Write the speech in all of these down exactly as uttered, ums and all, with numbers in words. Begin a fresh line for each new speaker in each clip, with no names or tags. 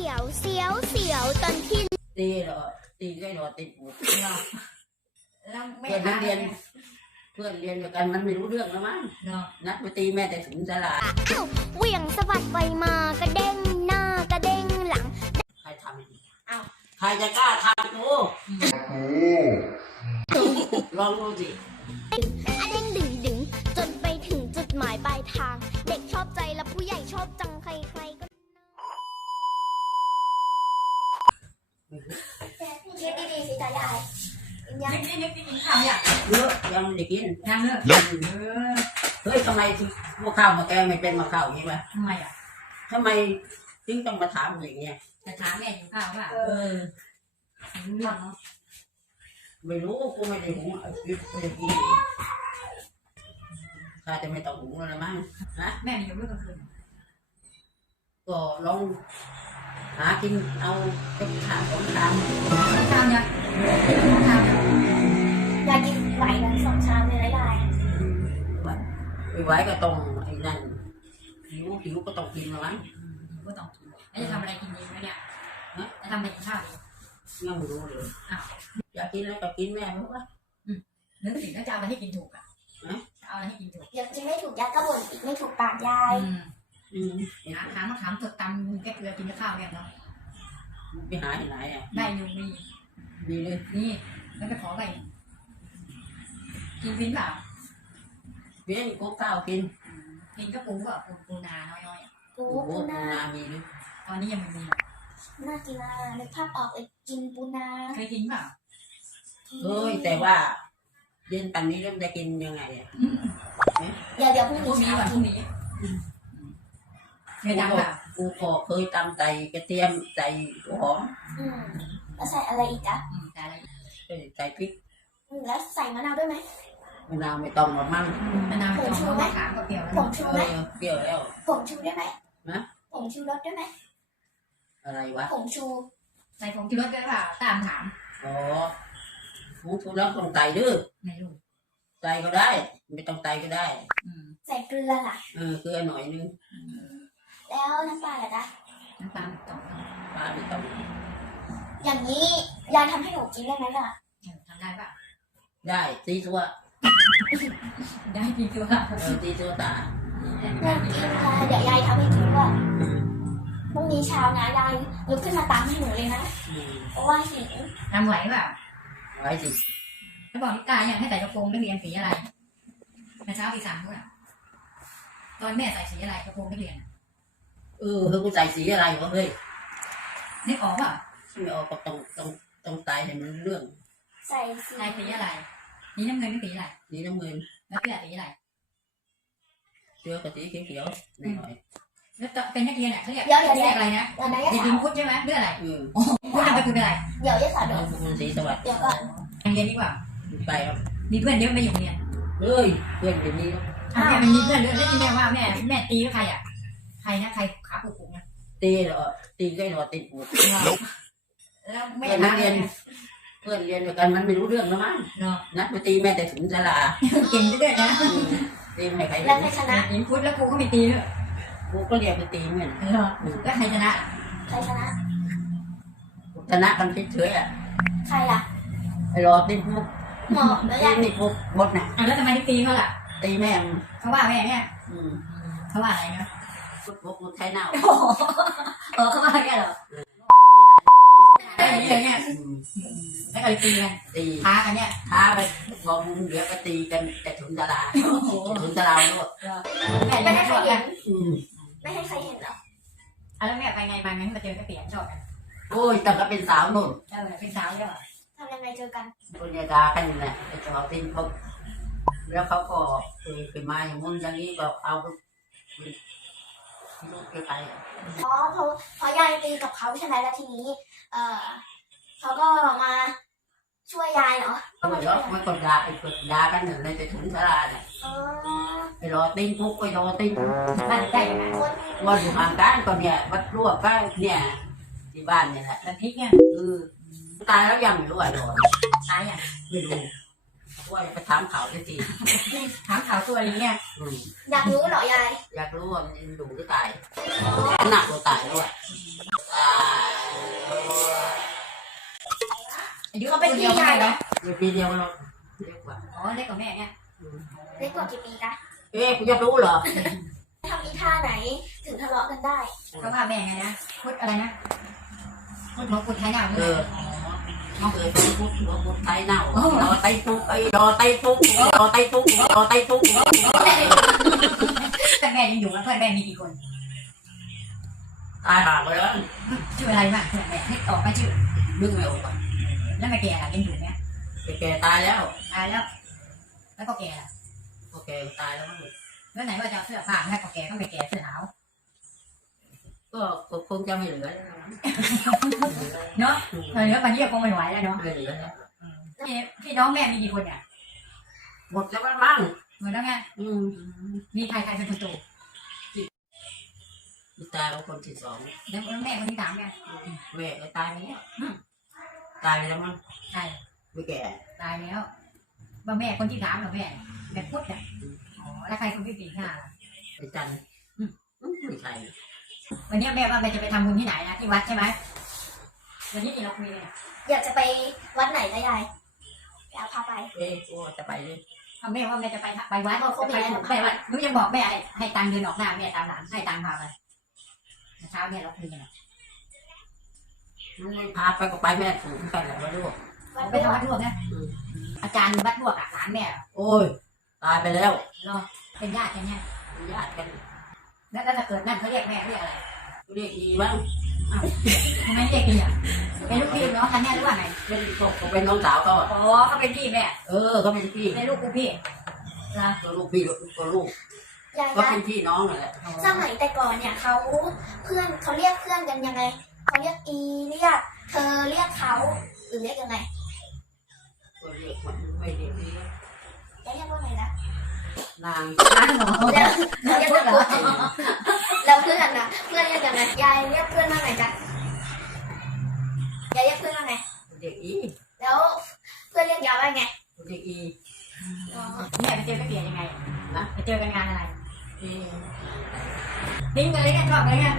ยวเสียวเสียวตอนที่
ตีเหรอตีก็เหรอติดหูเพื่อนนักเรียนเพื่อนเรียนเดียวกันมันไม่รู้เรื่องแล้วมั้งนัดมาตีแม่แต่ถึงตลาด
อ้าวเหวี่ยงสะบัดไปมากระเด้งหน้ากระเด้งหลัง
ใครทำอ้าวใครจะกล้าทำกูลองดูสิ
อะเด้งดึงดึงจนไปถึงจุดหมายปลายทางเด็กชอบใจและผู้ใหญ่ชอบจังใครใครก็คิดดีๆสิจ๊ะยาย
ยังนึกนึกกินข้าวอย่าง
เยอะยังไม่ได้กิน
ยังเ
ลยเฮ้ยทำไมพวกข้าวมาแกไม่เป็นมาข้าวอย่างนี้วะ
ทำไมอ่ะ
ทำไมถึงต้องมาถามอย่างเงี้ย
จะถามแม่อยู่ข้าวว่าเออรู้เรื่องเนาะ
ไม่รู้กูไม่ได้หุงไม่ได้กินข้าจะไม่ต้องหุงแล้วมั้งนะ
แม่มีอยู่เมื่อกลางคืน
ก็ลองหากินเอาจะถามต้องถาม
ชามยังชาม
อยากกินไหวกันสองชามเลยนะยาย
ไม่ไหวก็ต้องไอ้นั่นหิวหิวก็ต้องกินมั้ง
ก็ต้องกินแล้วจะทำอะไรกินดีไหมเนี่ยจะทำอะไรกินข้าวดี
ยังไม่รู้เลยอยากกินอะไรก็กินแม่เพราะว่า
นึกถึงแล้วจะเอาอะไรให้กินถูกอ่ะจะเอาอะไรให้กินถูก
อยากกินไม่ถูกยายก็บ่นอีกไม่ถูกปากยาย
หาหามะขามสดตำแกเกลือกินกับข้าวเนี่ยเนาะ
ไปหาที่ไหนอ่ะ
ได้อยู่มี
มีเลย
นี่แล้วไปขอไปกินฟินเปล่า
เบี้ยกุ๊กข้าวกิน
กินก็ปูอ่ะปูปูนาน้อย
ๆปูปูนา
มีด้วย
ตอนนี้ยังไม่มี
น่ากินอ่ะนึกภาพออกเลยกินปูนา
เคยกินเปล่า
เฮ้ยแต่ว่าเย็นปันนี้เริ่มจะกินยังไงอ่ะ
เดี๋ยวเดี๋ยวพรุ่ง
นี้วันพรุ่งนี้ไม่ดังอ่ะ
กูขอเคยตำไก่กระเทียมใส่หอม
อืมแล้วใส่อะไรอีกจ๊ะ
ใส่อะไร
ใส่พริก
แล้วใส่มะนาวด้วยไหม
มะนาวไม่ต้องหรอกมั้ง
มะนาวผงชูไหมขามกับเปรี้ยว
ผงชูไหม
เปรี้ยวแล้ว
ผงชูได้ไหม
นะ
ผงชูรสได้ไหม
อะไรวะ
ผงชู
ใส่ผงชูรสได้เปล่าตามถาม
อ๋อผงชูรสต้องใส่ด้วย
ไม่รู้
ใส่ก็ได้ไม่ต้องใส่ก็ได้
ใส่เกลือล่ะ
เออเกลือหน่อยนึง
แล้วน้ำปลาล่ะจ๊ะ
น้ำปลาไม่ต้อง
ปลาไม่ต้อง
อย่างนี้ยายทำให้หนูกินได้ไหมล่ะ
ทำได้ป่ะ
ได้ตีตัว
ได้ตีตัว
เออตีตัวตา
อยากกินค่ะเดี๋ยวยายทำให้กินว่าพรุ่งนี้เช้านะยายลุกขึ้นมาตามให้หนูเลยนะเพราะว่าหิว
ทำไหวป่ะ
ไหวสิ
แล้วบอกพี่ตาอย่างให้ใส่กระโปรงนักเรียนสีอะไรเมื่อเช้าตีสามด้วยตอนแม่ใส่สีอะไรกระโปรงนักเรียน
เออเฮ้ยกูใส่สีอะไรวะเฮ้ย
นึกออกป่ะ
ไม่ออกก็ต้องต้องต้องตายให้มันเรื่อง
ใส่สี
ใส่สีอะไรนี่น้ำเงินไม่สีอะไร
สีน้ำเงิน
แล้วเสื้อสีอะไร
เสื้อกระสีเขียวๆหน่อย
แล้วเป็นนักเรียนอ่ะเขาเรียกเรียกอะไรนะเด็กหญิงพุทธใช่ไหมเรื่องอะไรพุทธนามสกุลอะไร
เดี๋ยวจะสอน
ดูสีสวัสดิ์
เดี๋ยวก่อน
เรียนดีกว่า
ไปครับ
มีเพื่อนเยอะไม่อยู่เรียน
เฮ้ยเพื่อนเป็นนี้
อ้าวมันมีเพื่อนเยอะแล้วที่แม่ว่าแม่แม่ตีใครอ่ะใครนะใครขาปุกปุกนะ
ตีเหรอตีก็เหรอติดหู
แล้วไม่
นักเรียนเพื่อนเรียนเดียวกันมันไม่รู้เรื่องแล้วมั้งนัดมาตีแม่แต่ถึงตลาด
เก่งด้วยนะ
ตีไม่ใคร
แล้วใครชนะ
ยิงพุทธแล้วครูก็ไม่ตีด้วย
ครูก็เรียกไปตีเหมือน
แล้วใครชนะ
ใครชนะ
ชนะกันเฉยๆอ่ะ
ใครล่ะ
ไอ้รอตีพุก
หมอแล้วยัง
ตีพุกบดน่ะ
แล้วทำไมถึงตีเขาล่ะ
ตีแม่
เขาว่าแม่เนี่ยเขาว่าอะไรนะ
พุกพุกใช้เน่า
เออเขาว่าแกเหรออะไรอย่างเงี้ยแล้วก็ตีกัน
ตี
ท้ากันเนี่ย
ท้าไปพอมึงเดี๋ยวก็ตีกันแต่ถึงตลาดถึงตลาดด้วย
ไม่ให้ใครเห็นไม่ให้ใครเห็นหรอ
แล้วแม่ไปไงมาไงมาเจอก็เปลี่ยนชอบกัน
โอ้ยแต่ก็เป็นสาวนุ่น
เออเป็นสาวใช่ป่ะ
ทำยังไงเจอกัน
คนยาดากันนี่แหละไอ้เจ้าตินเขาแล้วเขาก็เคยไปมาอย่างมุ้งอย่างนี้ก็เอาลูกไป
อ๋อเพราะเพราะยายตีกับเขาใช่ไหมแล้วทีนี้เออเขาก็มาช่วยยายเหรอ
ก็มาช่วยมันก็ด่าไอ้กดด่ากันหนึ่งเลยจะถึงตลาดเนี่ยไอ้รอติงพุกไอ้รอติง
บ้านใกล้ไหม
วันอยู่ห่างกันก็เนี่ยวัดรั่วก็เนี่ยที่บ้านเนี่ยแหละ
มันพริกเนี่ย
เออตายแล้วยังไม่รู้อ่ะโดน
ตายยัง
ไม่รู้ว่าไปถามเขาได้ที
ถามเขาตัวนี้เนี่ย
อยากรู้เหรอยาย
อยากรู้ว่ามันดูหรือตายหนักกว่าตายด้วย
เป็นพี่ยายเหรอ
ปีเดียวเราเล็กกว่า
อ๋อเล็กกว่าแม่เนี่ย
เล็กกว่ากี่ปีจ๊ะ
เอ๊ะคุณจะรู้เหรอ
ทำอีท่าไหนถึงทะเลาะกันได้
ก็ว่าแม่ไงนะพุทธอะไรนะพุทธหลวงพุทธไทยหน้า
เอ
เอ
อ
อ
เคยพูดหัวพูดไทยเน่ารอไตฟุกไอ้รอไตฟุกรอไตฟุกรอไตฟุก
แต่แม่ยังอยู่แล้วเพื่อนแม่มีกี่คน
ตายห่าไปแล้ว
ชื่ออะไรบ้างเพื่อนแม่ให้ตอบไปชื่อ
นึกไม่ออก
แล้วแม่แก่ล่ะยังอยู่ไหม
แกตายแล้ว
ตายแล้ว แล้วก็แก่ล่ะ
โอเคตายแล้วมั้ง
แล้วไหนว่าจะเอาเสื้อผ้าให้ก็แก่ต้องไปแก่เสื้อหนาว
ก็คงจะไม่เหลือ
เนาะเออแล้วปันนี้คงไม่ไหวแล้วเนาะ
ไม่เหลือแล้ว
พี่พี่น้องแม่มีกี่คนเนี่ย
หมดแล้วมั้ง
หมดแล้วไง
อืม
มีใครใครเป็นคนโต
ตายแล้วคนที่สอง
แล้วแม่คนที่สามไง
แม่ก็ตายไปแล้วตายไปแล้วมั้ง
ใช่
ไม่แก่
ตายแล้วว่าแม่คนที่สามเหรอแม่แม่พุทธอ่ะอ๋อแล้วใครคนที่สี่ห้าล่ะ
ไปจันไม่ใช่
วันนี้แม่ว่าแม่จะไปทำบุญที่ไหนนะที่วัดใช่ไหมวันนี้ที่เราคุยเนี่ย
อยากจะไปวัดไหนนะยายอยากพาไป
เอ๊ะก็จะไปเลย
เอาแม่ว่าแม่จะไปไปวัดจะไปถูกไปวัดหนูยังบอกแม่ให้ให้ตังค์เดินออกหน้าแม่ตามหลังให้ตังค์พาไปเช้าเนี่ยเราคุยกัน
ไม่พาไปก็ไปแม่ถูกไปแล้วมาดู
วัด
ไป
ไม่
ทำ
วั
วั
ด
ดรวกนะอาจารย์วัดรวกอ่ะหลานแม่
โอ้ยตายไปแล้ว
รอเป็นญาติกันเนี่ย
ญาติกัน
แล้วถ้าเกิดนั่นเขาเรียกแม่เรียกอะไร
เรียกอีบ้าง
ทำไมเรียกพี่อ่ะเป็นลูกพี่น้องกันแน่หรือว่าไง
เป็นศพเป็นน้องสาวเขา
อ๋อเขาเป็นพี่แม่
เออเขาเป็นพี่
เป็นลูกกูพี่นะ
ตัวลูกพี่ตัวลูก
ยาย
ก็
ยาย
เป็นพี่น้องนั่นแหละ
สมัยแต่ก่อนเนี่ยเขาเพื่อนเขาเรียกเพื่อนกันยังไงเขาเรียกอีเรียกเธอเรียกเขาหรือเรียกยังไง
ก็เรียกมันไม่เรียกพี่
จะเรียกว่าไงนะ
นาง
ร้านหมอ
แล้วเรียกว่าเพื่อนแล้วเพื่อนนะเพื่อนเรียกยังไงยายเรียกเพื่อนว่าไงจ๊ะยายเรียกเพื่อนว่าไง
เรียกอี
แล้วเพื่อนเรียกยายว่าไง
เรียกอี
อ๋อ
เนี่ยไปเจอกันเกียยังไงนะไปเจอกันงานอะไร
อี
ดิ้งกันเลยกันชอบเลยกัน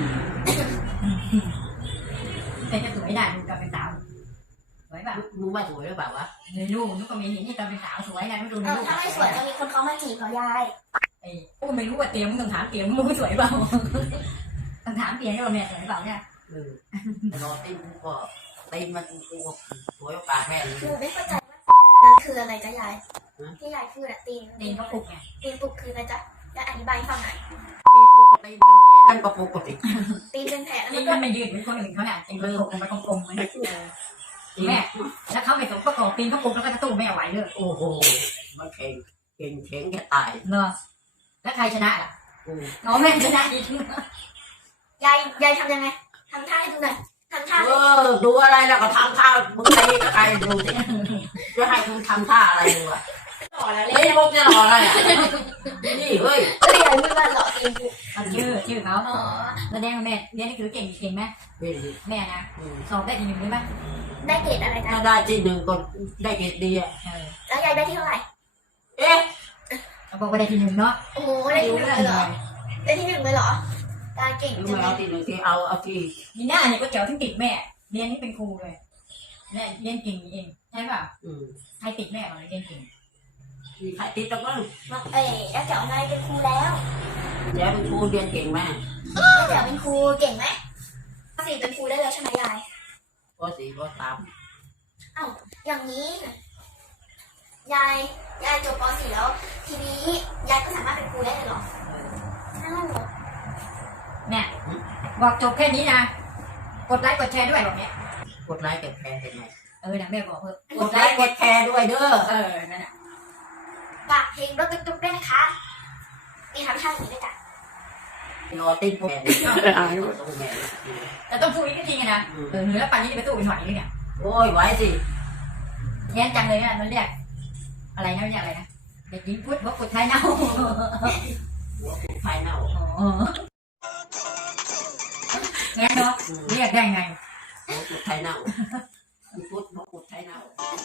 แต่จะสวยได้ดูตอนเป็นสาวสวยแบบ
มึงว่าสวยหรือเปล่าวะ
ในรูปนุกก็มีนี่ตอนเป็นสาวสวยนะนุกดูใน
เออ
รูป
ถ้าไม่สวยจะมีคนเขามาจีบเหรอยาย
ไอ้กูไม่รู้ว่าเตรียมมึงต้องถามเตรียมมึงสวยเปล่าต้องถามเตรียมว่าแม่สวยเปล่าเนี่ย
เออรอตีนก็ตีนมันกูสวยปากแม่เลย
คือไม่เข้าใจว่าตีนคืออะไรจ๊ะยายที่ยายพูดอะตีน
ตีนก็ปลุกไง
ตีนปลุกคืออะไรจ๊ะยายอธิบายให้ฟังหน่อย
ตีนปกติเป็นแผลนั่นก็ปกติ
ตีนเป็นแผลแล้ว
ตี
มัน นก็
มันไม่ยืดเหมือนคนอื่นเขาเนี่ยตีนมันปลุกมันกลมๆมันแม่แล้วเขาไปสมประกอบตีนเขาปลุกแล้วก็จะตู้แม่ไหวเลย
โอ้โหมันแข็งเก่งแข็งแค่ตาย
เนอะแล้วใครชนะล่ะ
กู
น้องแม่ชนะอีก
ยายยายทำยังไงทำท่าให้ดูหน่อยทำท่า
เออดูอะไรแล้วก็ทำท่ามึงใครก็ใครดูสิจะให้มึงทำท่าอะไรดูอ่ะ
หล่อแล้ว
เฮ้ยพวกจะหล่ออะไรอ่ะนี่เฮ้ย
ก็ยายพูดว่าหล่อตีนปลุก
ชื่อชื่อเขา
อ๋อ
แสดงว่าแม่เรียนหนังสือเก่งเก่งไหม
นี่
แม่นะสอบได้ที่หนึ่งเลยไหม
ได้เกรดอะไรนะ
ถ้าได้ที่หนึ่งก็ได้เกรดดีอ่ะ
เออ
แล้วยายได้ที่เท่าไหร่
เอ๊ะ
เขาบอกว่าได้ที่หนึ่งเนาะ
โอ้โหได้ที่หนึ่งเลยเหรอได้ที่หนึ่งเลยเหรอตาเก่ง
ไม่
จังเล
เอา
ย
ที่หนึ่งที่เอาเอาที่
มีหน้าเนี่ยก็เจ๋วทั้งติดแม่ เรียนนี่เป็นครูเลยแม่เรียนเก่งเองใช่ป่ะ
อืม
ใครติดแม่ก่อนเลยเรียนเก่ง
มีใครติดแล้วก็
เอ้ยแล้วเจ๋วนายเป็นครูแล้ว
แย่เป็นครูเรียนเก่งมาก
แล้วเจ๋วเป็นครูเก่งไหมปสี่เป็นครูได้แล้วใช่ไหมยาย
ปสี่ปสาม
อ้าวอย่างนี้ยายยายจบปสี่แล้ว ทีนี้ยายก็สามารถเป็นครูได้เลยเหรออ้าว
แม่บอกจบแค่นี้นะกดไลค์กดแชร์ด้วยบอกเนี้ย
กดไลค์กดแชร์เป็นไง
เออนะแม่บอกเพิ่ม
กดไลค์กดแชร์ด้วยเด้อ
เออนั่นแหละ
ฝากเพลงรถตุ๊กๆด้วยนะคะมีทำท่าอย่างนี้ด้วยจ้ะ
รอติ้งแม่เนี่ยอ่านต้องแม่
แต่ต้องสู้อีกทีนะเออแล้วปันนี้จะไปสู้เป็นหน่อยนี่เนี่ย
โอ้ยไหวสิ
แย่จังเลยนะมันเรียกอะไรนะเรียกอะไรนะเด็กหญิงพุทธว่าพุทธไทยเน่า
ไฟเน่า
อ๋องั้นเนาะเรียกได้ไง
กุดไทยเน่าพุทธกุดไทยเน่า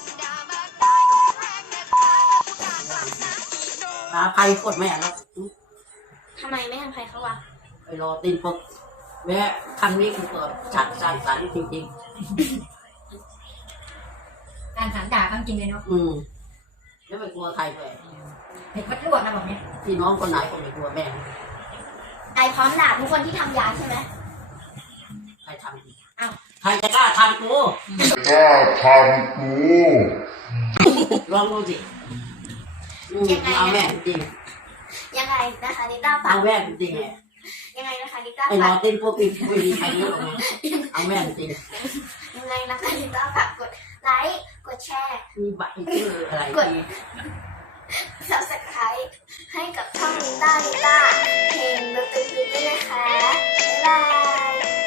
ลาภัยโคตรแม่แล้ว
ทำไมไม่ทำใครเขาวะ
ไปรอตีนปกแม่คำนี้คือเกิดฉัดสร้างสรรค์จริงๆ
การสานด่ากันจริงเลยเนาะ
อืมแล้วไม่กลัวใครด้วย
เผ็ดพัดลวกนะบอกเนี้ย
พี่น้องคนไหนก็ไม่กลัวแม่
ยายพร้อมด่าทุกคนที่ทำยายใช่ไหม
ใครทำอ้าวใครจะกล้าทำกู
กล้าทำกู
ลองดูสิอืมเอาแม่จริง
ยังไงนะคะลิต้าฝา
เอา
ก
แม่จริงไง
ยังไงนะคะลิต้า
ไอ้น
ฝา
อก ติ้นพวกอีกไม่มีใครรู้หรอกนะเอาแม่จริง
ยังไงนะคะลิต้าฝากกดไลค์กดแชร์
มีบัตรชื่ออะไรดี
subscribe ให้กับช่องลิต้าลิต้าเพลงดนตรีด้วยนะคะบ๊ายบาย